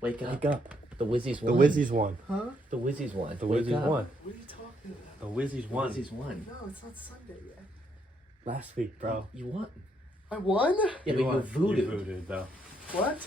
Wake up. Wake up. The Wizzies The won. Wizzies won. Huh? The Wizzies won. The Wake Wizzies up. won. What are you talking about? The Wizzies The won. Wizzies won. No, it's not Sunday yet. Last week, bro. You won. I won? Yeah, but won. you voodoo. You voodooed, though. What?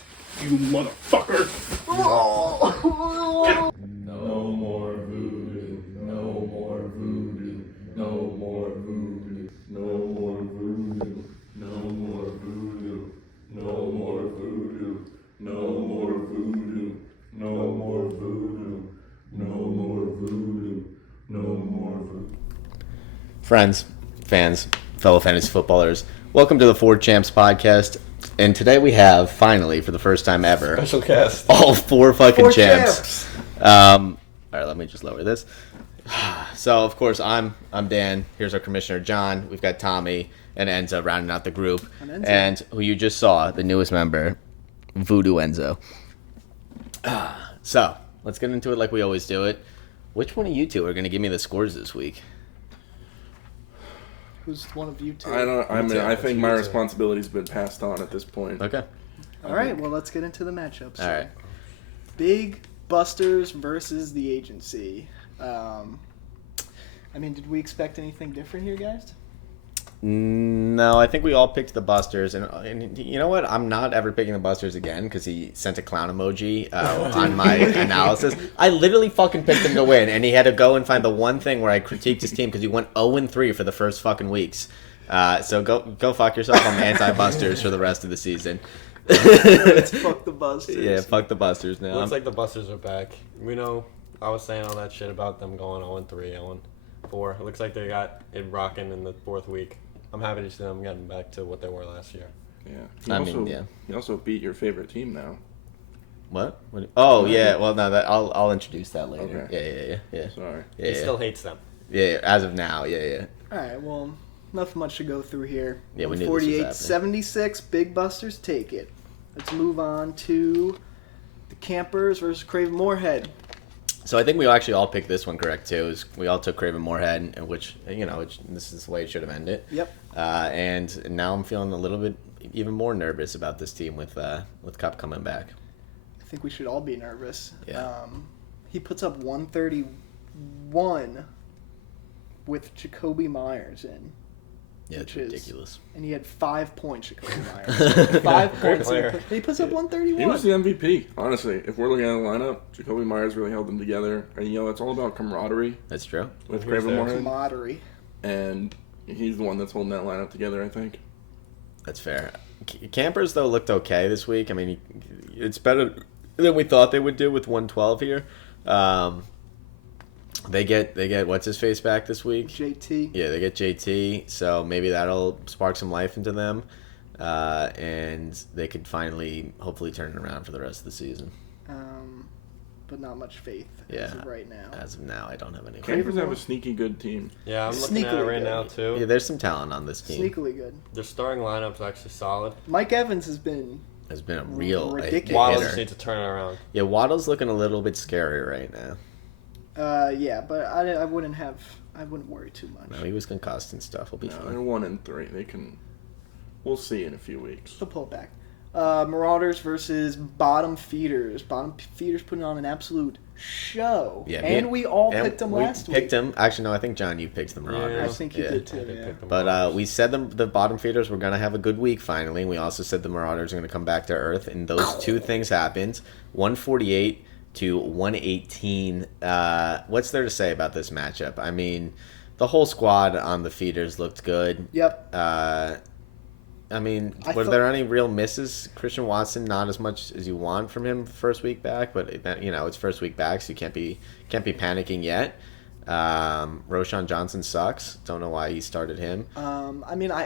You motherfucker! Oh! No more voodoo. No more voodoo. No more voodoo. No more voodoo. No more voodoo. No more voodoo. No more voodoo. No more voodoo. No more voodoo. No more voodoo. Friends, fans, fellow fantasy footballers, welcome to the Four Champs podcast. And today we have, finally, for the first time ever, Special cast. all four fucking Four champs. All right, let me just lower this. So, of course, I'm Dan. Here's our commissioner, John. We've got Tommy and Enzo rounding out the group. And who you just saw, the newest member, Voodoo Enzo. So, let's get into it like we always do it. Which one of you two are going to give me the scores this week? Who's one of you two? I think my responsibility's been passed on at this point. Okay. All right, well, let's get into the matchups. All right. Big Busters versus the Agency. Did we expect anything different here, guys? No, I think we all picked the Busters, and you know what? I'm not ever picking the Busters again because he sent a clown emoji on my analysis. I literally fucking picked him to win, and he had to go and find the one thing where I critiqued his team because he went 0-3 for the first fucking weeks. So go fuck yourself. I'm anti-Busters for the rest of the season. Let's fuck the Busters. Yeah, fuck the Busters now. Looks like the Busters are back. We know I was saying all that shit about them going 0-3, 0-4. It looks like they got it rocking in the fourth week. I'm happy to see them getting back to what they were last year. Yeah. He also beat your favorite team now. What? Oh, yeah. Well, no, I'll introduce that later. Okay. Yeah. Sorry. Yeah, He still hates them. Yeah, as of now, yeah. All right, well, nothing much to go through here. Yeah, we knew this was happening. 48-76, Big Busters take it. Let's move on to the Campers versus Craven Moorhead. So I think we actually all picked this one correct too. We all took Craven Moorhead, which this is the way it should have ended. Yep. And now I'm feeling a little bit even more nervous about this team with Cup coming back. I think we should all be nervous. Yeah. He puts up 131 with Jacoby Myers in. Yeah, it's which is ridiculous. And he had 5 points, Jacoby Myers. 5 points. He puts up 131. He was the MVP, honestly. If we're looking at the lineup, Jacoby Myers really held them together. And, it's all about camaraderie That's true. with Craven Moorhead. Camaraderie. And he's the one that's holding that lineup together, I think. That's fair. Campers, though, looked okay this week. I mean, it's better than we thought they would do with 112 here. They get what's his face back this week? JT. Yeah, they get JT, so maybe that'll spark some life into them, and they could finally, hopefully, turn it around for the rest of the season. But not much faith as of right now. As of now, I don't have any. Campers have a sneaky good team. Yeah, I'm looking at it right Sneakily now, good. too. Yeah, there's some talent on this team. Sneakily good. Their starting lineup's actually solid. Mike Evans has been Has been a real ridiculous. Waddle hitter. just needs to turn it around. Yeah, Waddle's looking a little bit scary right now. but I wouldn't worry too much. No, he was concussed and stuff. He'll be They're fine. 1-3. We'll see in a few weeks. He'll pull it back. Marauders versus Bottom Feeders. Bottom Feeders putting on an absolute show. Yeah, and we all picked them last week. Picked him. Actually, no, I think John, you picked the Marauders. I think you did too. Yeah. But we said the bottom feeders were going to have a good week finally. And we also said the Marauders are going to come back to earth. And those two things happened. 148 to 118. What's there to say about this matchup? I mean, the whole squad on the feeders looked good. Yep. Were there any real misses? Christian Watson, not as much as you want from him first week back, but it's first week back, so you can't be panicking yet. Roschon Johnson sucks. Don't know why he started him.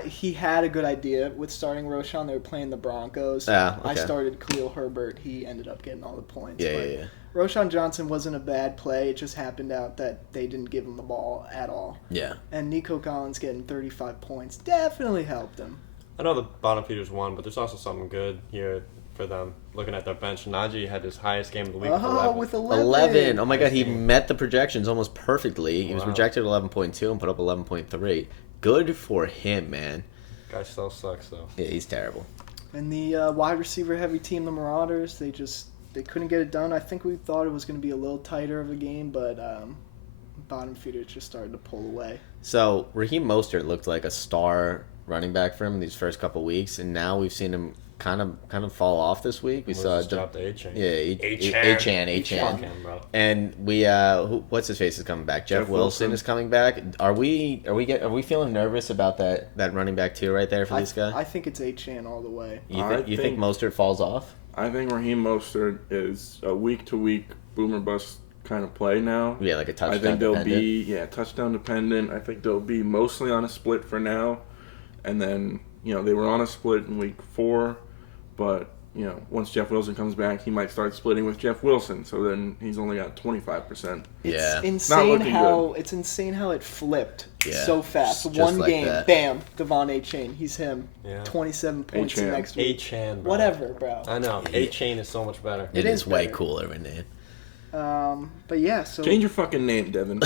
He had a good idea with starting Roschon. They were playing the Broncos. Okay. I started Khalil Herbert. He ended up getting all the points. Yeah. Roschon Johnson wasn't a bad play. It just happened out that they didn't give him the ball at all. Yeah. And Nico Collins getting 35 points definitely helped him. I know the bottom feeders won, but there's also something good here for them. Looking at their bench, Najee had his highest game of the week with 11. Oh my God, he met the projections almost perfectly. He was Wow. projected 11.2 and put up 11.3. Good for him, man. Guy still sucks though. Yeah, he's terrible. And the wide receiver heavy team, the Marauders, they just they couldn't get it done. I think we thought it was going to be a little tighter of a game, but bottom feeders just started to pull away. So Raheem Mostert looked like a star running back for him these first couple weeks, and now we've seen him kind of fall off this week. We saw dropped the A-Chain. Yeah, A-Chan. Fuck him, bro. And we what's his face is coming back. Jeff Wilson is coming back. Are we feeling nervous about that running back too right there for this guy? I think it's A-Chan all the way. You think Mostert falls off? I think Raheem Mostert is a week-to-week boomer bust kind of play now. Yeah, like a touchdown. I think they'll dependent. be touchdown dependent. I think they'll be mostly on a split for now, and then they were on a split in week 4, but once Jeff Wilson comes back, he might start splitting with Jeff Wilson. So then he's only got 25%. Yeah. It's insane how it flipped so fast. Just One like game, that. bam, Devon A-Chain. He's him. Yeah. 27 points the A-Chan. next week. A-Chan, bro. Whatever, bro. I know. A-Chain is so much better. It is is way better. cooler in there. But yeah, so Change your fucking name, Devin.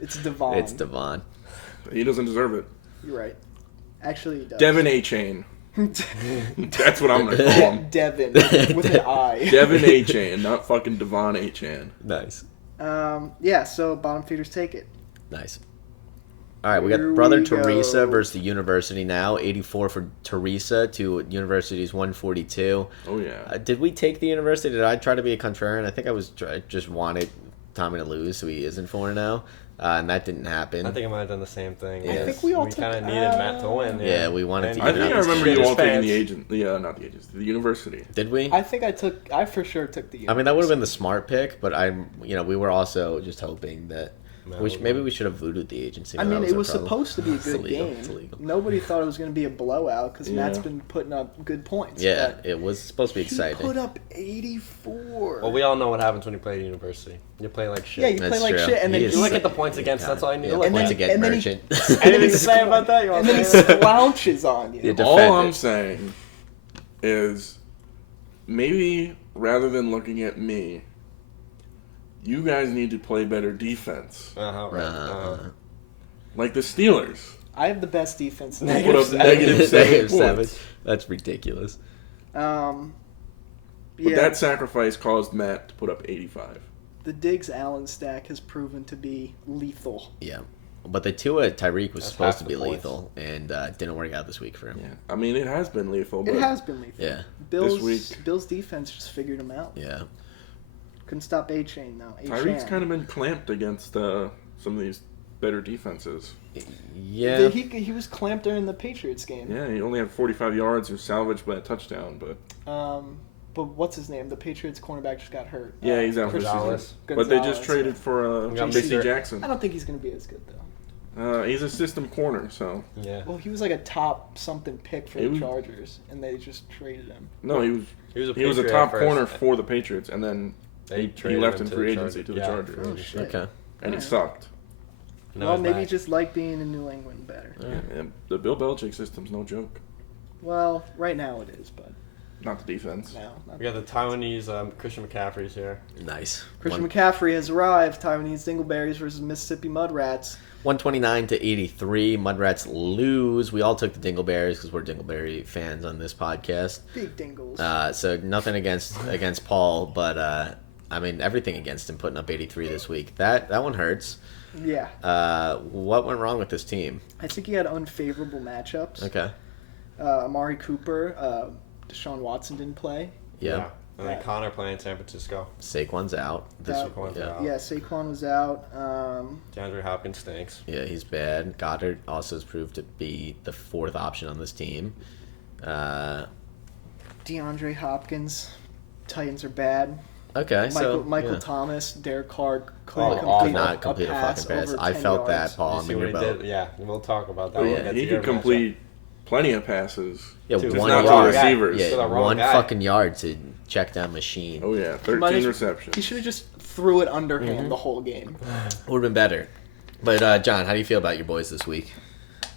it's Devon. It's Devon. He doesn't deserve it. You're right. Actually, he does. Devin A-Chain. That's what I'm going to call him. Devin with an I. Devin A-Chain, not fucking Devon A-Chan. Nice. Yeah, so bottom feeders take it. Nice. All right, we got Here Brother we Teresa go. versus the University now. 84 for Teresa to University's 142. Oh, yeah. Did we take the University? Did I try to be a contrarian? I think I just wanted Tommy to lose, so he isn't 4-0. And that didn't happen. I think I might have done the same thing. Yeah. I think we all took- kind of needed Matt to win. Yeah, we wanted to I give think it I up. remember you all taking fans. the agent. Not the agents. The university. Did we? I think I for sure took the. I mean, that would have been the smart pick, but we were also just hoping that maybe we should have voodooed the agency. I but mean, that it was our problem. supposed to be a It's good illegal. game. It's illegal. Nobody thought it was going to be a blowout because Yeah. Matt's been putting up good points. Yeah, but it was supposed to be he exciting. put up 84. Well, we all know what happens when you play at University. You play like shit. Yeah, you That's play like true. shit, and then He You is- look at the points against. That's all I need Yeah, to look points at. against and then he- Merchant. Anything to say about that? You want and then he to say? slouches on you. Yeah, defend All I'm it. saying is maybe rather than looking at me, you guys need to play better defense. Right. Like the Steelers. I have the best defense. In the Put league. up negative 7 points. That's ridiculous. But Yeah, that sacrifice caused Matt to put up 85. the Diggs Allen stack has proven to be lethal. Yeah. But the Tua Tarik was That's supposed half to the be points. lethal, and didn't work out this week for him. Yeah. I mean, it has been lethal, but It has been lethal. Yeah. Bill's defense just figured him out. Yeah. Couldn't stop A-Chain though. Tyrik's kind of been clamped against some of these better defenses. Yeah. He was clamped during the Patriots game. Yeah, he only had 45 yards and salvaged by a touchdown, but But what's his name? The Patriots cornerback just got hurt. yeah, he's out for Gonzalez. season. But they just Gonzalez, traded yeah. for We got J.C. Mr. I Jackson. don't think he's going to be as good though. He's a system corner, so Yeah. Well, he was like a top something pick for He the was- Chargers, and they just traded him. no, he was a Patriot top at first. corner for the Patriots, and then They he traded left him in to free the agency to the Chargers. Chargers, Oh shit. Okay. and he Alright. sucked. Now Well, he's maybe back. he just like being in New England better. Yeah, and the Bill Belichick system's no joke. Well, right now it is, but Not the defense. now. Not We got the Taiwanese Christian McCaffrey's here. Nice. Christian McCaffrey has arrived. Taiwanese Dingleberries versus Mississippi Mudrats. 129 to 83. Mudrats lose. We all took the Dingleberries because we're Dingleberry fans on this podcast. Big Dingles. So nothing against Paul, but I mean everything against him putting up 83 this week. That one hurts. yeah. What went wrong with this team? I think he had unfavorable matchups. Okay. Amari Cooper, Deshaun Watson didn't play. Yeah. And then Yeah. Connor playing San Francisco. Saquon's out. Saquon's yeah. out. Yeah, Saquon was out. DeAndre Hopkins stinks. Yeah, he's bad. Goddard also has proved to be the fourth option on this team. DeAndre Hopkins. Titans are bad. Okay, Michael yeah. Thomas, Derek Carr Oh, couldn't Did not complete a pass fucking pass. over I 10 felt that, yards. Paul. You I'm see in what your he boat. did? Yeah, we'll talk about that. Oh, when we yeah, get he to your could complete plenty of passes. Yeah, Just one not to yard. receivers. Yeah, To the wrong one guy. fucking yard to check down machine. Oh yeah, He might 13 have- receptions. He should have just threw it underhand Mm-hmm. the whole game. Would have been better. But John, how do you feel about your boys this week?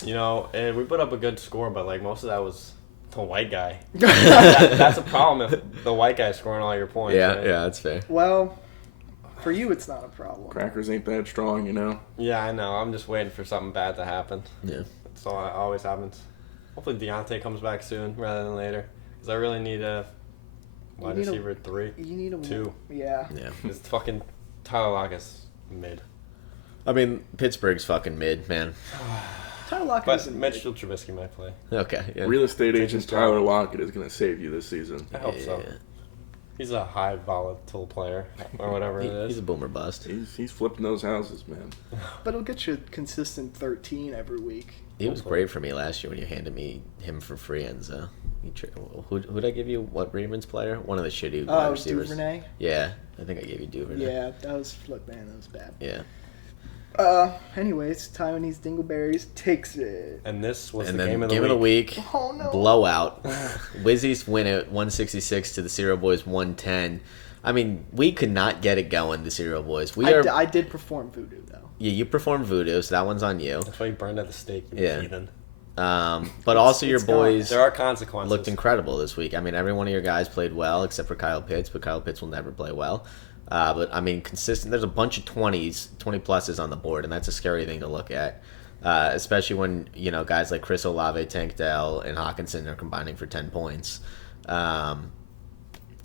You know, and we put up a good score, but like most of that was the white guy. That's a problem if the white guy's scoring all your points. Yeah, right? yeah, that's fair. Well, for you, it's not a problem. Crackers ain't that strong, you know. Yeah, I know. I'm just waiting for something bad to happen. Yeah. That's all that always happens. Hopefully Deontay comes back soon rather than later, because I really need Wide need a- receiver 3. You need a 2. Yeah. Yeah. It's fucking Tyler Lockett's mid. I mean, Pittsburgh's fucking mid, man. Tyler Lockett But isn't Mitchell Trubisky might play. Okay. Yeah. Real estate Take agent his job. Tyler Lockett is going to save you this season. I hope so. Yeah. He's a high volatile player or whatever it is. He's a boomer bust. He's flipping those houses, man. But he'll get you a consistent 13 every week. He was great for me last year when you handed me him for free, Enzo. Who'd I give you? What Ravens player? One of the shitty wide receivers. Duvernay? Yeah, I think I gave you Duvernay. Yeah, that was bad. Yeah. Anyways, Taiwanese Dingleberries takes it. And this was And the then game of the week. Oh no. Blowout. Wizzies win it 166 to the Cereal Boys 110. I mean, we could not get it going, the Cereal Boys. I did perform voodoo though. Yeah, you performed voodoo, so that one's on you. That's why you burned at the stake, you Yeah. heathen. But also your it's gone. boys There are consequences. looked incredible this week. I mean, every one of your guys played well except for Kyle Pitts, but Kyle Pitts will never play well. But I mean, consistent. There's a bunch of 20 pluses on the board, and that's a scary thing to look at, especially when guys like Chris Olave, Tank Dell, and Hawkinson are combining for 10 points.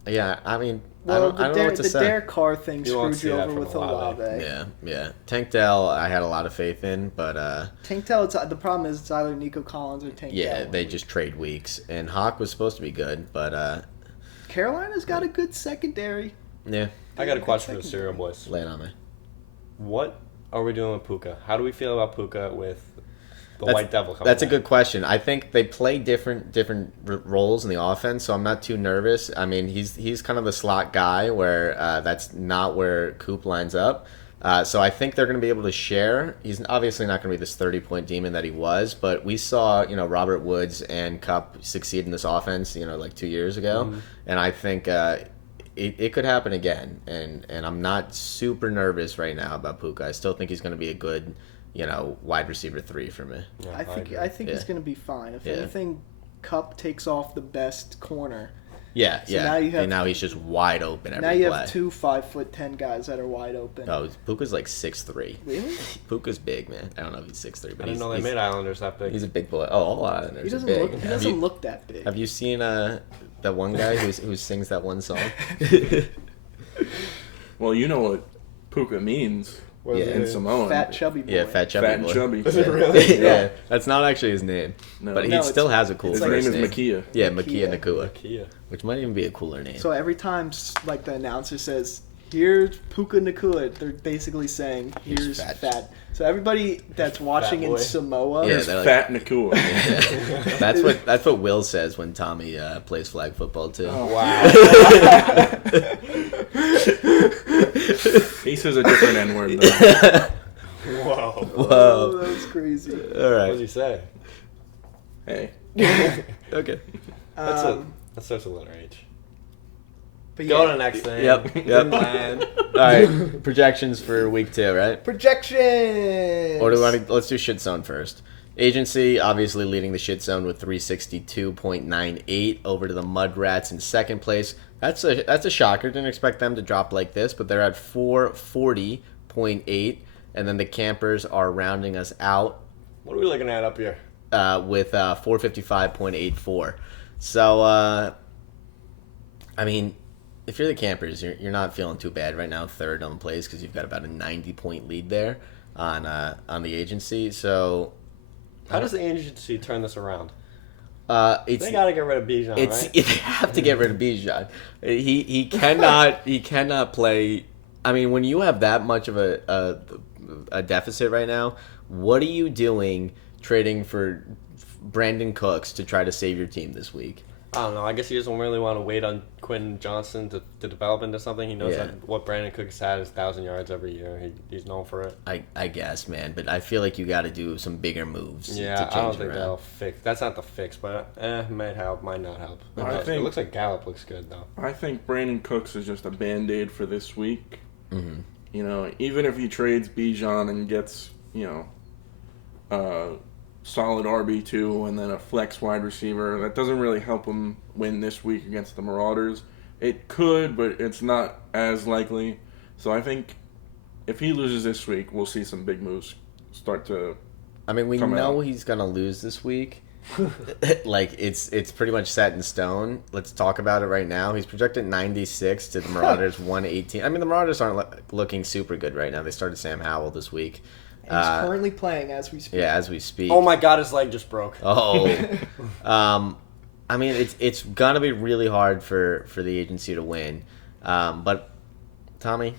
Yeah, I mean, I don't know what to the say. Derek Carr thing You won't screwed you see that over from with Olave. Yeah. Tank Dell, I had a lot of faith in, but Tank Dell, the problem is it's either Nico Collins or Tank yeah, Dell. they just trade weeks. And Hawk was supposed to be good, but Carolina's got a good secondary. yeah, I got a question for the Cereal Boys. lay it on me. What are we doing with Puka? How do we feel about Puka with the That's- White Devil coming That's a back? good question. I think they play different roles in the offense, so I'm not too nervous. I mean, he's kind of the slot guy where that's not where Coop lines up. So I think they're going to be able to share. He's obviously not going to be this 30-point demon that he was, but we saw Robert Woods and Cup succeed in this offense like 2 years ago, and I think it could happen again. And I'm not super nervous right now about Puka. I still think he's going to be a good wide receiver 3 for me. Yeah, I think Yeah. he's going to be fine. If Yeah. anything, Cup takes off the best corner. Yeah, So yeah. now you have- and now he's just wide open every Now you play. have 2 5'10" guys that are wide open. Oh, Puka's like 6'3". Really? Puka's big, man. I don't know if he's 6'3", but I didn't know they he's, made Islanders that big. he's a big boy. Oh, all Islanders He are doesn't big. look. He doesn't look that big. Have you seen that one guy who sings that one song? Well, you know what Puka means What is Yeah. it? in Samoan. Fat chubby boy. Yeah, fat chubby Fat and boy. chubby. Is it really? Yeah, that's not actually his name, No. but he No, still it's- has a cool His first name is Makia. Yeah, Makia Makia. Nakua, Kia. which might even be a cooler name. So every time, like the announcer says, "Here's Puka Nakua," they're basically saying, Here's "Here's fat. fat." So everybody that's watching in boy. Samoa, Yeah, Here's they're like- Fat Nakua. that's what Will says when Tommy plays flag football too. Oh. Wow. He says a different N-word, though. Whoa. oh, Whoa. that was crazy. All What did right. you say? Hey. Okay. That starts with letter H. But Go yeah, to the next thing. Yep. Land. All right. Projections for week 2, right? projections. Or do we want to? Let's do shit zone first. Agency obviously leading the shit zone with 362.98 over to the Mudrats in second place. That's a shocker. Didn't expect them to drop like this, but they're at 440.8, and then the Campers are rounding us out What are we looking at up here? with 455.84. So I mean, if you're the Campers, you're not feeling too bad right now, third on the plays, because you've got about a 90-point lead there on the Agency. So How does the agency turn this around? it's They gotta get rid of Bijan, right? they have to get rid of Bijan. He cannot play. I mean, when you have that much of a deficit right now, what are you doing trading for Brandon Cooks to try to save your team this week? I don't know. I guess he doesn't really want to wait on Quentin Johnson to develop into something. He knows Yeah. that what Brandon Cooks had is 1,000 yards every year. He's known for it. I guess, man, but I feel like you got to do some bigger moves. Yeah, to change I don't it think around. that'll fix. That's not the fix, but might help, might not help. Who I knows? think- It looks like Gallup looks good though. I think Brandon Cooks is just a Band-Aid for this week. Mhm. Even if he trades Bijan and gets, solid RB2 and then a flex wide receiver, that doesn't really help him win this week against the Marauders. It could, but it's not as likely. So I think if he loses this week, we'll see some big moves start to... I mean, we Come know out. he's gonna lose this week, like it's pretty much set in stone. Let's talk about it right now. He's projected 96 to the Marauders 118. I mean, the Marauders aren't looking super good right now. They started Sam Howell this week. He's currently playing as we speak. Yeah, as we speak. Oh my God, his leg just broke. Oh. I mean, it's gonna be really hard for the agency to win. But Tommy,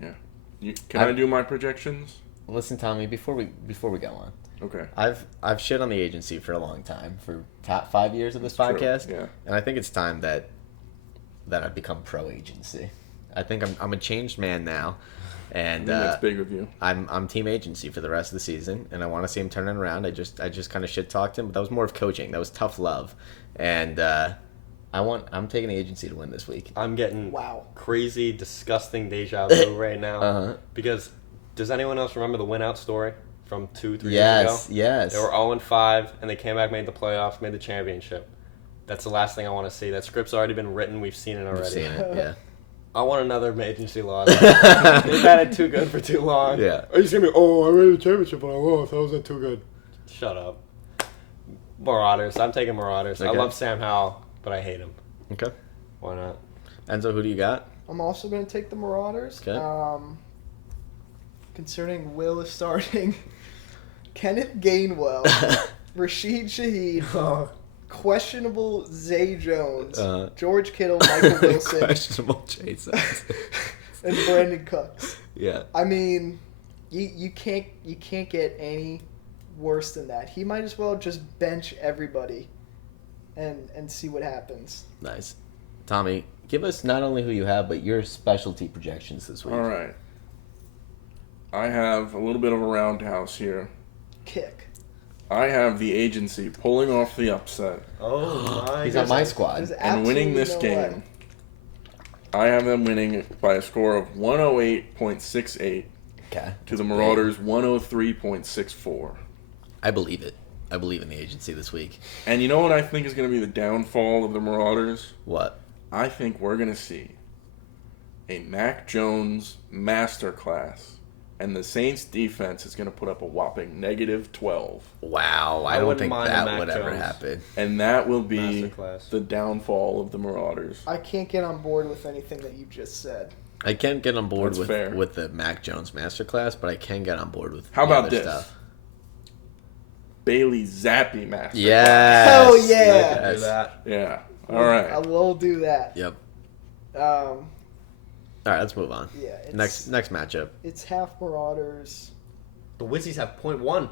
yeah, can I do my projections? listen, Tommy, before we go on. Okay. I've shit on the agency for a long time, for top 5 years of this True, podcast, yeah. and I think it's time that I've become pro agency. I think I'm a changed man now, and That's big of you. I'm team agency for the rest of the season, and I want to see him turn it around. I just kind of shit talked him, but that was more of coaching. That was tough love, and I'm taking the agency to win this week. I'm getting Wow. crazy, disgusting deja vu right now. Uh-huh. Because does anyone else remember the win-out story from 2-3 years ago? Yes. They were 0-5, and they came back, made the playoffs, made the championship. That's the last thing I want to see. That script's already been written. We've seen it already. I've seen it. Yeah. I want another agency loss. They've had it too good for too long. Yeah. Are you going to be, I made the championship, but I lost. That wasn't too good. Shut up. Marauders. I'm taking Marauders. I Okay. love Sam Howell, but I hate him. Okay. Why not? Enzo, who do you got? I'm also going to take the Marauders. Okay. Concerning Will is starting, Kenneth Gainwell, Rashid Shaheed, questionable Zay Jones, George Kittle, Michael Wilson, Questionable Chase. and Brandon Cooks. Yeah. I mean, you can't get any worse than that. He might as well just bench everybody and see what happens. Nice. Tommy, give us not only who you have, but your specialty projections this week. All right. I have a little bit of a roundhouse here. Kick. I have the agency pulling off the upset Oh, my He's on my squad. There's and winning this absolutely no game. way. I have them winning by a score of 108.68 Okay. to the Marauders 103.64. I believe it. I believe in the agency this week. And you know what I think is going to be the downfall of the Marauders? What? I think we're going to see a Mac Jones masterclass, and the Saints defense is going to put up a whopping -12. Wow. I I don't wouldn't think mind a that Mac would ever Jones. happen. And that will be Masterclass. the downfall of the Marauders. I can't get on board with anything that you just said. I can't get on board That's fair. with the Mac Jones masterclass, but I can get on board with How the about other this? stuff. Bailey Zappi masterclass. Yes. Hell I yeah. can do that. Yeah. All right. I will do that. Yep. Um, All right, let's move on. yeah. It's, Next matchup. It's half Marauders. The Wizzies have .1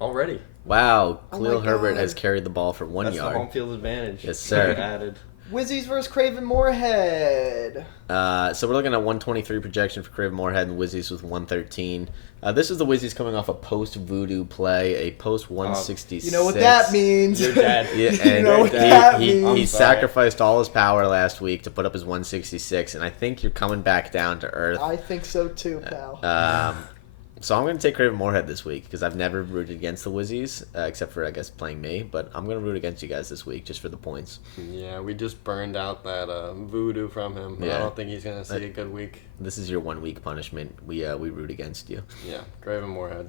already. Wow, Oh Khalil my Herbert God. has carried the ball for 1 That's the home yard. field advantage. Yes, sir. Added. Wizzies versus Craven Moorhead. So we're looking at 123 projection for Craven Moorhead and Wizzies with 113. This is the Wizzies coming off a post-voodoo play, a post-166. You know what that means. You're dead. Yeah, You and know what that he means. sacrificed all his power last week to put up his 166, and I think you're coming back down to earth. I think so too, pal. So I'm going to take Craven Moorhead this week because I've never rooted against the Wizzies, except for, I guess, playing me. But I'm going to root against you guys this week just for the points. Yeah, we just burned out that voodoo from him. But I Yeah. don't think he's going to see a good week. This is your 1 week punishment. We root against you. Yeah, Craven Moorhead.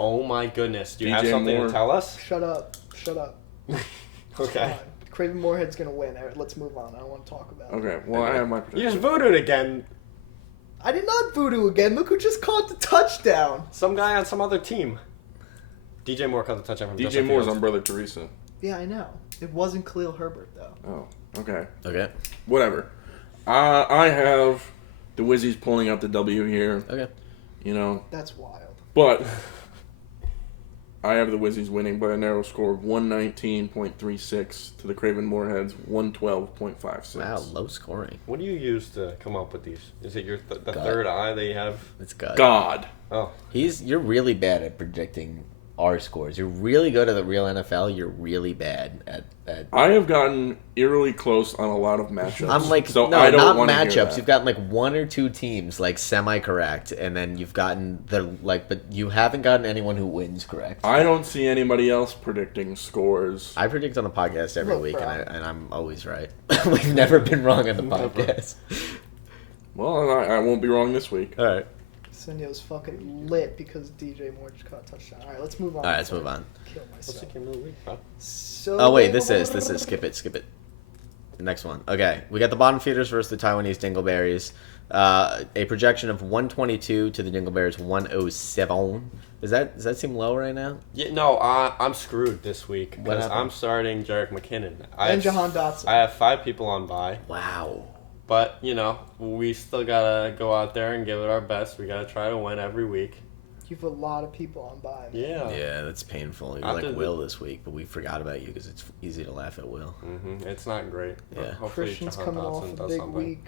Oh my goodness. Do you have DJ something Moore. to tell us? Shut up. Shut up. Okay. Craven Moorhead's going to win. All right, let's move on. I don't want to talk about it. Okay. Well, I have my You prediction. just voodooed again. I did not voodoo again. Look who just caught the touchdown. Some guy on some other team. DJ Moore caught the touchdown from DJ Justin Moore's Fields. on Brother Teresa. Yeah, I know. It wasn't Khalil Herbert, though. Oh, okay. Okay. Whatever. I have the Wizzies pulling out the W here. Okay. You know, That's wild. but I have the Wizzies winning by a narrow score of 119.36 to the Craven Moorheads 112.56. Wow, low scoring. What do you use to come up with these? Is it your the God. third eye that you have? It's good. God. Oh, You're really bad at predicting our scores. You're really good at the real NFL. You're really bad at I have gotten eerily close on a lot of matchups. I'm like, so no, I don't not wanna hear matchups. that. You've gotten like 1 or 2 teams like semi-correct, and then you've gotten but you haven't gotten anyone who wins correct. I don't see anybody else predicting scores. I predict on the podcast every Look, week, bro. and I'm always right. We've never been wrong on the podcast. Well, I won't be wrong this week. All right. Senio's fucking lit because DJ Moore just caught a touchdown. All right, let's move on. All right, let's move on. Kill What's myself. the game of the week, bro? So, Oh wait, this is skip it. The next one. Okay, we got the bottom feeders versus the Taiwanese Dingleberries. A projection of 122 to the Dingleberries 107. Does that seem low right now? Yeah, no, I'm screwed this week What because happened? I'm starting Jarek McKinnon. And Jahan Dotson. I have 5 people on bye, Wow. but we still gotta go out there and give it our best. We gotta try to win every week. You have a lot of people on by. Yeah. Yeah, that's painful. You're After like the- Will this week, but we forgot about you because it's easy to laugh at Will. It's not great. But Yeah. hopefully Christian's Jahan coming off Dotson a does big something. week.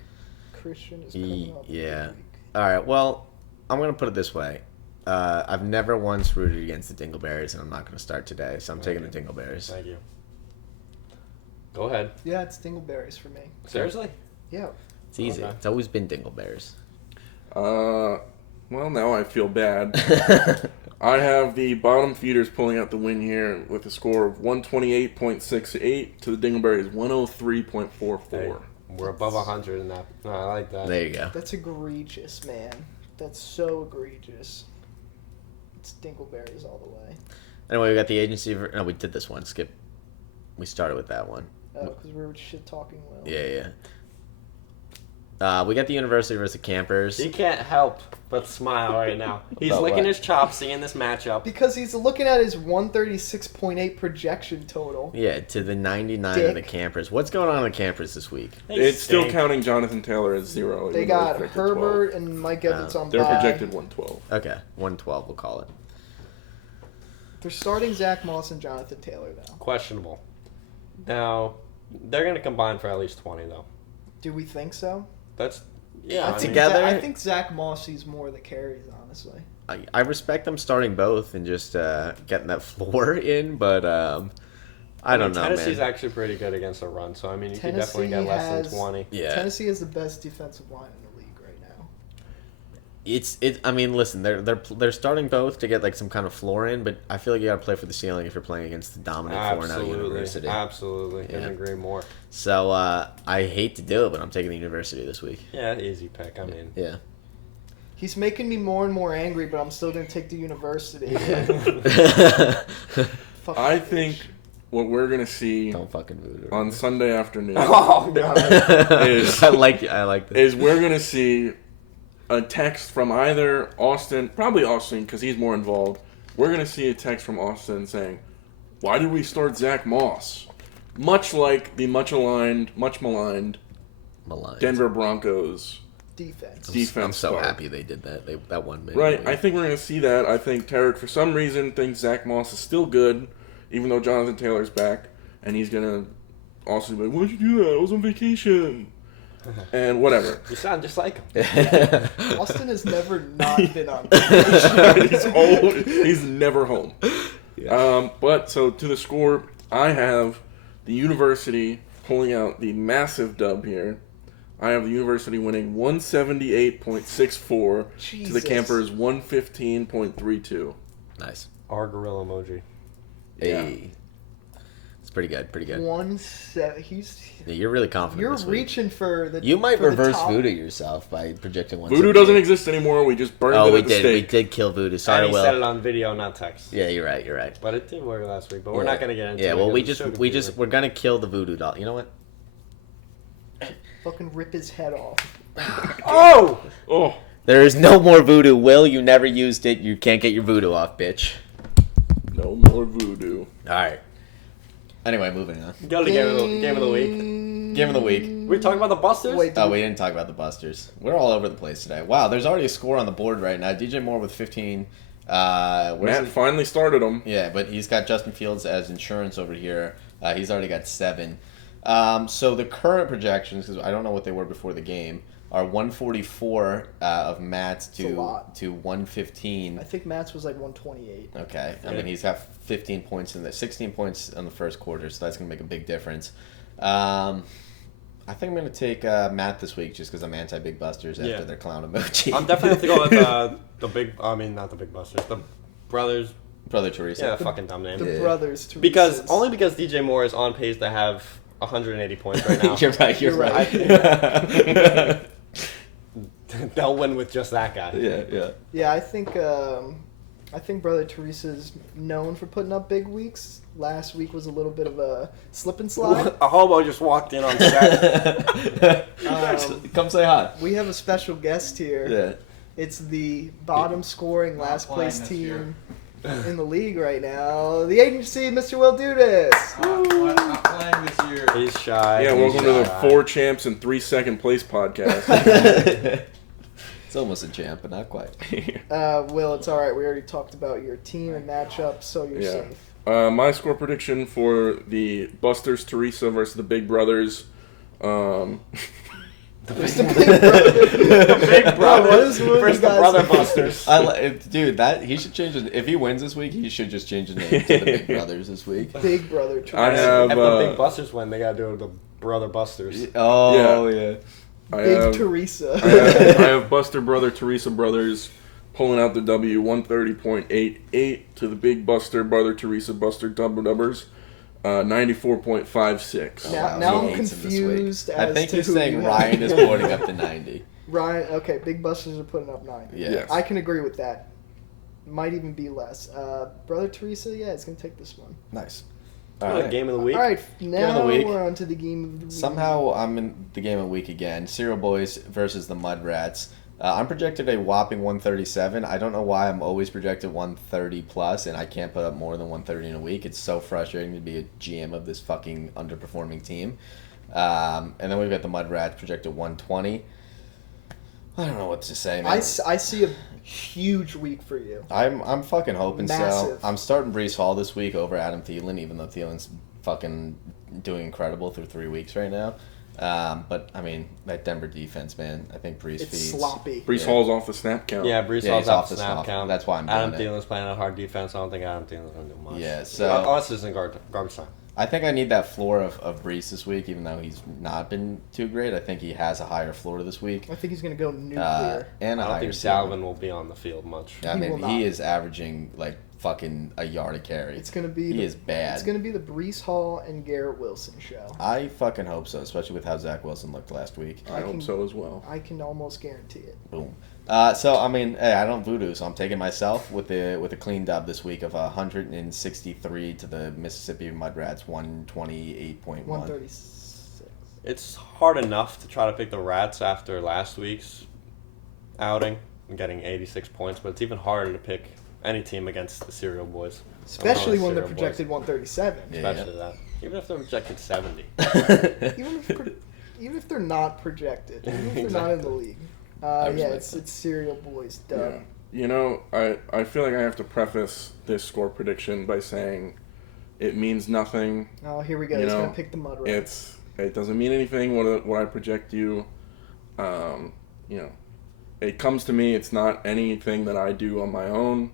Christian is coming off a Yeah. big week. All right. Well, I'm gonna put it this way. I've never once rooted against the Dingleberries, and I'm not gonna start today. So I'm taking the Dingleberries. Thank you. Go ahead. Yeah, it's Dingleberries for me. Seriously? Yeah. It's easy. Okay. It's always been Dingleberries. Well, now I feel bad. I have the bottom feeders pulling out the win here with a score of 128.68 to the Dingleberries 103.44. Hey, we're above 100 in that. No, I like that. There you go. That's egregious, man. That's so egregious. It's Dingleberries all the way. Anyway, we got the agency. No, we did this one. Skip. We started with that one. Oh, because we were shit talking Will. Yeah. We got the university versus the campers. He can't help but smile right now. He's About licking what? his chops seeing this matchup. Because he's looking at his 136.8 projection total. Yeah, to the 99 of the Dick. campers. What's going on in the campers this week? They It's still stink. counting Jonathan Taylor as 0. They even though got they're projected Herbert and Mike Evans on 12. They're bye. projected 112. Okay, 112, we'll call it. They're starting Zach Moss and Jonathan Taylor now. Questionable. Now, they're going to combine for at least 20, though. Do we think so? That's, yeah. I I think mean, Together? I think Zach Moss sees more of the carries, honestly. I respect them starting both and just getting that floor in, but I don't know, Tennessee's man. actually pretty good against the run, so I mean, you could Tennessee definitely get less has- than 20. Yeah, Tennessee is the best defensive line in the league right now. it's. I mean, listen, they're starting both to get like some kind of floor in, but I feel like you got to play for the ceiling if you're playing against the dominant 4-0 university. Absolutely. Yeah. Couldn't agree more. So I hate to do it, but I'm taking the university this week. Yeah, easy pick. I mean, Yeah. He's making me more and more angry, but I'm still going to take the university. Fucking I bitch. think what we're going to see Don't fucking voodoo. on Sunday afternoon oh god. is, I like this. is we're going to see a text from either Austin, probably Austin because he's more involved. We're going to see a text from Austin saying, "Why did we start Zach Moss?" Much like the much maligned Maligned. Denver Broncos defense. defense. I'm so start. happy they did that. That one made Right, me I win. think we're going to see that. I think Tarik, for some reason, thinks Zach Moss is still good, even though Jonathan Taylor's back, and he's going to also be like, "Why'd you do that? I was on vacation." And whatever. You sound just like him. Austin has never not been on vacation. He's never home. But so to the score, I have the university pulling out the massive dub here. I have the university winning 178.64 to the Jesus. campers 115.32. Nice. Our gorilla emoji. Hey. It's pretty good. Pretty good. He's. Yeah, you're really confident You're this week. reaching for the. You might for the reverse top. voodoo yourself by projecting one. Voodoo doesn't exist anymore. We just burned Oh, it we at the did. stake. We did kill voodoo. Sorry, and he said it Will. on video, not text. Yeah, you're right. You're right. But it did work last week. But we're Yeah. not gonna get into Yeah, it. well, because it's so we're gonna kill the voodoo doll. You know what? Fucking rip his head off. Oh! Oh, There is no more voodoo. Will, you never used it. You can't get your voodoo off, bitch. no more voodoo. All right. Anyway, moving on. Go to game of the week. Game of the week. We talking about the Busters? Wait, Oh, we didn't talk about the Busters. We're all over the place today. Wow, there's already a score on the board right now. DJ Moore with 15. Where's Matt he? finally started him. Yeah, but he's got Justin Fields as insurance over here. He's already got 7. So the current projections, because I don't know what they were before the game, are 144 of Matt's a lot. to 115. I think Matt's was like 128. Okay, I mean he's got 15 points in the 16 points in the first quarter, so that's gonna make a big difference. I think I'm gonna take Matt this week just because I'm anti Big Busters after Yeah. their clown emoji. I'm definitely going to go with the big. I mean, not the Big Busters. The brothers. Brother Teresa. Yeah, fucking dumb name. The Yeah. brothers. Teresa's. Because DJ Moore is on pace to have 180 points right now. You're right. You're You're right. they'll win with just that guy. Yeah. Yeah, I think Brother Teresa's known for putting up big weeks. Last week was a little bit of a slip and slide. A hobo just walked in on set. Come say hi. We have a special guest here. Yeah. It's the bottom scoring last playing place this team year. in the league right now. The agency, Mr. Will do this. Not playing this year. He's shy. Yeah, he's welcome to the shy. 4 champs and 3 second place podcast. It's almost a champ, but not quite. Will, it's all right. We already talked about your team and matchups, so you're Yeah. safe. My score prediction for the Busters Teresa versus the Big Brothers. There's the big brother. Big brother. What is with First you the guys? brother busters. Dude, that he should change it. If he wins this week, he should just change the name to the Big Brothers this week. Big brother. I Teresa. have If the big busters win, they gotta do the brother busters. Oh yeah. Big Teresa. I have Buster Brother Teresa Brothers pulling out the W 130.88 to the Big Buster Brother Teresa Buster Double Dubbers 94.56. Now, Wow, now he I'm hates him this week. confused as I think to he's who saying you have. Ryan is pointing up to 90. Ryan, okay, Big Busters are putting up 9. Yeah. Yes. I can agree with that. Might even be less. Brother Teresa, yeah, it's going to take this one. Nice. Game of the week. All right, of now the week. we're on to the game of the week. Somehow I'm in the game of the week again. Cereal Boys versus the Mud Rats. I'm projected a whopping 137. I don't know why I'm always projected 130 plus, and I can't put up more than 130 in a week. It's so frustrating to be a GM of this fucking underperforming team. And then we've got the Mud Rats projected 120. I don't know what to say, man. I see a huge week for you. I'm fucking hoping so. Massive. I'm starting Breece Hall this week over Adam Thielen, even though Thielen's fucking doing incredible through 3 weeks right now. But I mean, that Denver defense, man. I think Breece It's feeds. sloppy. Brees Yeah. Hall's off the snap count. Yeah, Brees Yeah, Hall's he's off off the the snap snap. count. That's why I'm Adam doing it. Thielen's playing a hard defense. I don't think Adam Thielen's going to do much. Yeah, so Us is in garbage time. I think I need that floor of Breece this week, even though he's not been too great. I think he has a higher floor this week. I think he's going to go nuclear. And a I don't higher think ceiling. Dalvin will be on the field much. I He mean, will not. he is averaging like fucking a yard a carry. It's going to be He is bad. It's going to be the Breece Hall and Garrett Wilson show. I fucking hope so, especially with how Zach Wilson looked last week. I hope so as well. I can almost guarantee it. Boom. So I mean, hey, I don't voodoo, so I'm taking myself with a clean dub this week of 163 to the Mississippi Mud Rats 128.1. 136. It's hard enough to try to pick the Rats after last week's outing and getting 86 points, but it's even harder to pick any team against the Cereal Boys. Especially when they're Cereal Boys. projected 137. Yeah. Especially that. Even if they're projected 70. Even if they're not projected, even if they're not in the league. Yeah, respect it's that. Cereal Boys. Dub. Yeah. You know, I feel like I have to preface this score prediction by saying it means nothing. Oh, here we go. You He's know, going to pick the Mud Rats. It doesn't mean anything what I project you. You know, it comes to me. It's not anything that I do on my own.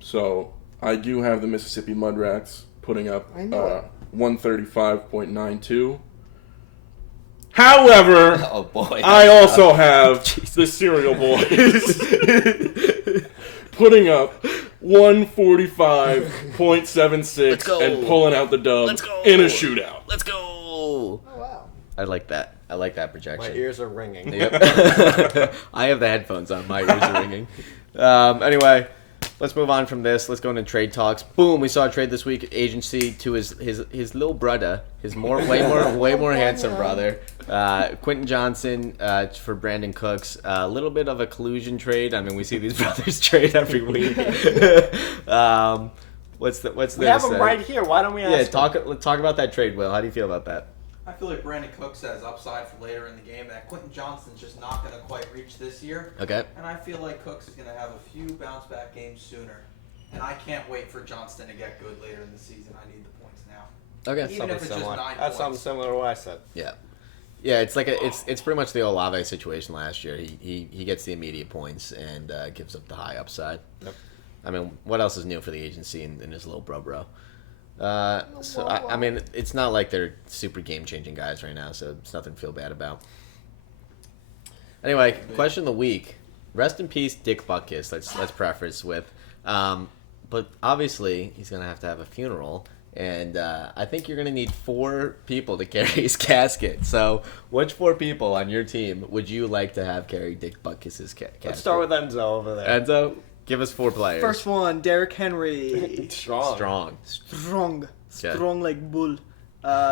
So I do have the Mississippi Mud Rats putting up I know it. 135.92. However, Oh boy. I also have the Cereal Boys putting up 145.76 and pulling out the dub in a shootout. Let's go. Oh, wow. I like that. I like that My projection. ears are ringing. Yep. I have the headphones on. My ears are ringing. Anyway, let's move on from this. Let's go into trade talks. Boom! We saw a trade this week. Agency to his little brother, his way more handsome brother, Quentin Johnson for Brandon Cooks. A little bit of a collusion trade. I mean, we see these brothers trade every week. What's there We to have them say? right here. Why don't we ask Yeah, them? let's talk about that trade, Will. How do you feel about that? I feel like Brandon Cooks has upside for later in the game that Quentin Johnston's just not going to quite reach this year. Okay. And I feel like Cooks is going to have a few bounce back games sooner. And I can't wait for Johnston to get good later in the season. I need the points now. Okay. Even if it's just 9 That's points. something similar to what I said. Yeah. Yeah, it's like it's pretty much the Olave situation last year. He gets the immediate points and gives up the high upside. Yep. I mean, what else is new for the agency and his little bro? So I mean, it's not like they're super game changing guys right now, so it's nothing to feel bad about. Anyway, question of the week. Rest in peace, Dick Butkus. Let's preface with, but obviously he's gonna have a funeral, And I think you're going to need 4 people to carry his casket. So, which 4 people on your team would you like to have carry Dick Butkus' casket? Let's start with Enzo over there. Enzo, give us 4 players. First one, Derrick Henry. Strong. Strong like bull.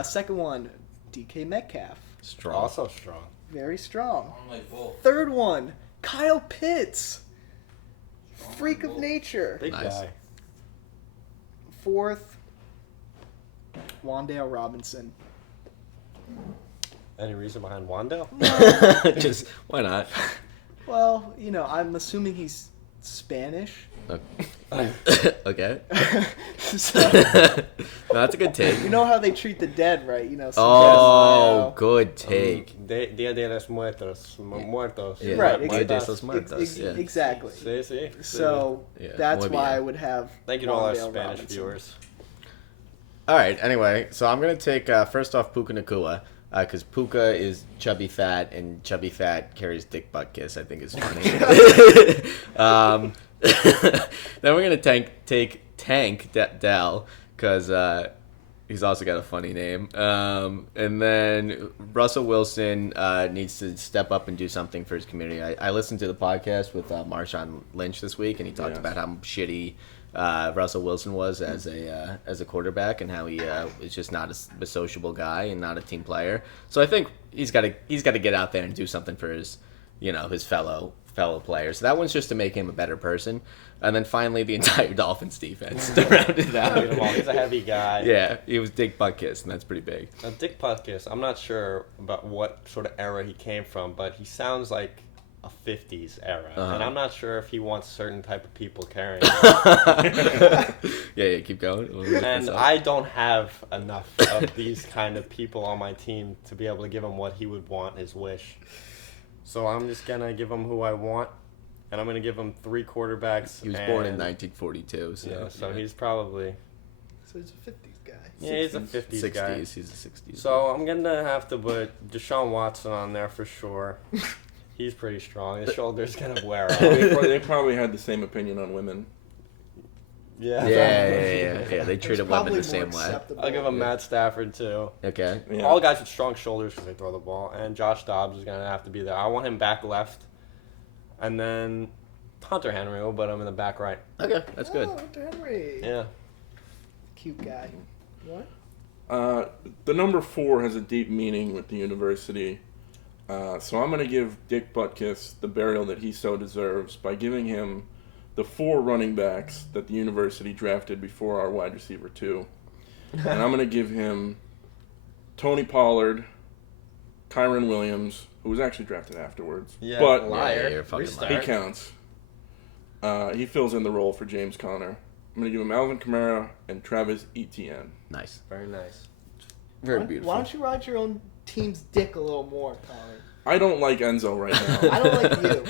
Second one, DK Metcalf. Strong. Also strong. Very strong. I'm like bull. Third one, Kyle Pitts. Freak of nature. Big Nice. guy. Fourth, Wan'Dale Robinson. Any reason behind Wando? Just, why not? Well, I'm assuming he's Spanish. Okay. So, No, that's a good take. you know how they treat the dead, right? Oh, good take. Dia de los Muertos. Yeah. Right, Dia de exactly. los Muertos, yeah. Exactly. Sí. So Yeah, that's muy why bien. I would have. Thank you to all our Wan'Dale Spanish Robinson. viewers. All right. Anyway, so I'm gonna take first off Puka Nakua because Puka is chubby fat and chubby fat carries Dick Butkus. I think is funny. Then we're gonna take Tank Dell because he's also got a funny name. And then Russell Wilson needs to step up and do something for his community. I listened to the podcast with Marshawn Lynch this week, and he talked about how shitty Russell Wilson was as a quarterback and how he is just not a sociable guy and not a team player. So I think he's got to get out there and do something for his his fellow players. So that one's just to make him a better person. And then finally the entire Dolphins defense to round it out. He's a heavy guy. Yeah, he was Dick Butkus, and that's pretty big. Now, Dick Butkus, I'm not sure about what sort of era he came from, but he sounds like a 50s era. And I'm not sure if he wants certain type of people carrying him. Yeah, keep going. We'll look And this up. I don't have enough of these kind of people on my team to be able to give him what he would want, his wish. So I'm just going to give him who I want, and I'm going to give him 3 quarterbacks. He was born in 1942, so Yeah, so he's probably... So he's a 50s guy. Yeah, he's a 50s 60s. guy. He's a 60s. So I'm going to have to put Deshaun Watson on there for sure. He's pretty strong. His shoulder's going to wear out. They probably had the same opinion on women. Yeah. Yeah. They treat It's women probably the same more way. acceptable. I'll give him Matt Stafford, too. Okay. Yeah. All guys with strong shoulders because they throw the ball. And Josh Dobbs is going to have to be there. I want him back left. And then Hunter Henry will put him in the back right. Okay, that's good. Oh, Henry. Yeah. Cute guy. What? The number 4 has a deep meaning with the university. So I'm going to give Dick Butkus the burial that he so deserves by giving him the 4 running backs that the university drafted before our wide receiver 2. And I'm going to give him Tony Pollard, Kyron Williams, who was actually drafted afterwards. Yeah, but liar. you're a fucking Restart. he counts. He fills in the role for James Conner. I'm going to give him Alvin Kamara and Travis Etienne. Nice. Very nice. Very beautiful. Why don't you ride your own team's dick a little more, Tommy? I don't like Enzo right now. I don't like you.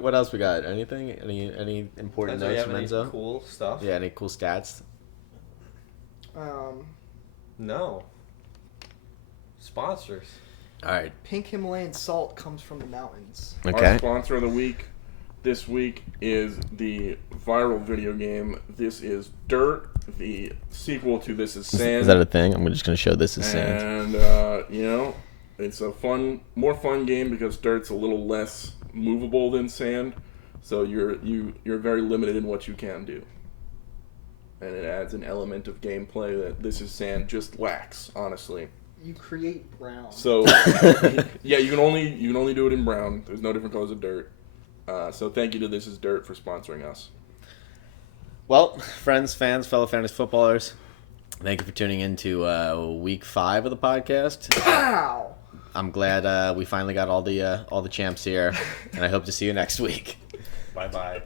What else we got? Anything? Any important Do you notes have from any Enzo? cool stuff? Yeah, any cool stats? No. Sponsors. All right. Pink Himalayan salt comes from the mountains. Our sponsor of the week this week is the viral video game. This is Dirt, the sequel to This Is Sand. Is that a thing? I'm just gonna show this as sand. And it's a more fun game because Dirt's a little less movable than Sand, so you're very limited in what you can do. And it adds an element of gameplay that This Is Sand just lacks, honestly. You create brown. So yeah, you can only do it in brown. There's no different colors of dirt. So thank you to This Is Dirt for sponsoring us. Well, friends, fans, fellow fantasy footballers, thank you for tuning in to week 5 of the podcast. Wow. I'm glad we finally got all the champs here, and I hope to see you next week. Bye-bye.